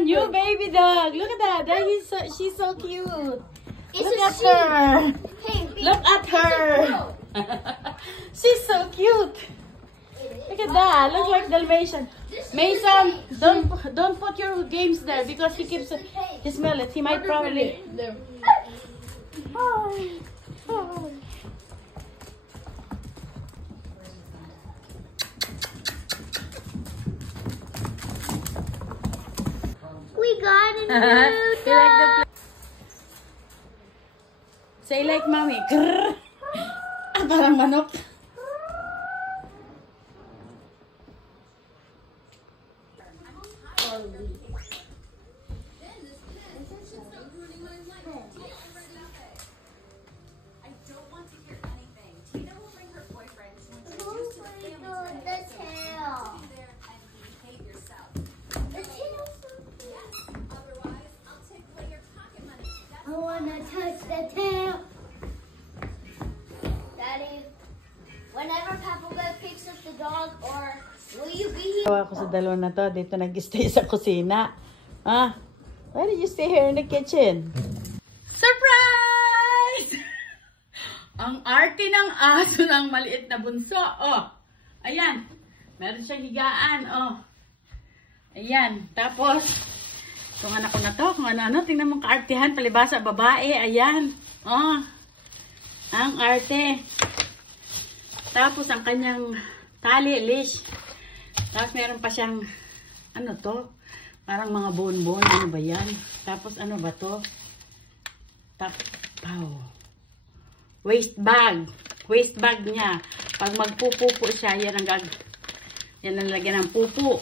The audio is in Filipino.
New baby dog. Look at that. She's so cute. Look at her. Look at her. She's so cute. Look at that. Look like Dalmatian. Mason, don't put your games there because he keeps he smell it. He might probably. Hi. Hi. We got a new dog. Say like mommy. Grrr. Ah, parang manok. Touch the tail. Daddy, whenever Papa Bear picks up the dog, or will you be here? Ako sa dalawa na to, dito nag-stay sa kusina. Ah, why did you stay here in the kitchen? Surprise! Ang arte ng aso ng maliit na bunso. Oh, ayan. Meron siyang higaan. Oh, ayan. Tapos, kung anak ko na to, kung ano-ano, tingnan mong kaartehan, palibasa, babae, ayan. Oh, ang arte. Tapos, ang kanyang tali, leash. Tapos, meron pa siyang, ano to, parang mga bone-bone, ano ba yan? Tapos, ano ba to? Waist bag. Waist bag niya. Pag magpupupo siya, yan ang lagyan ng pupu.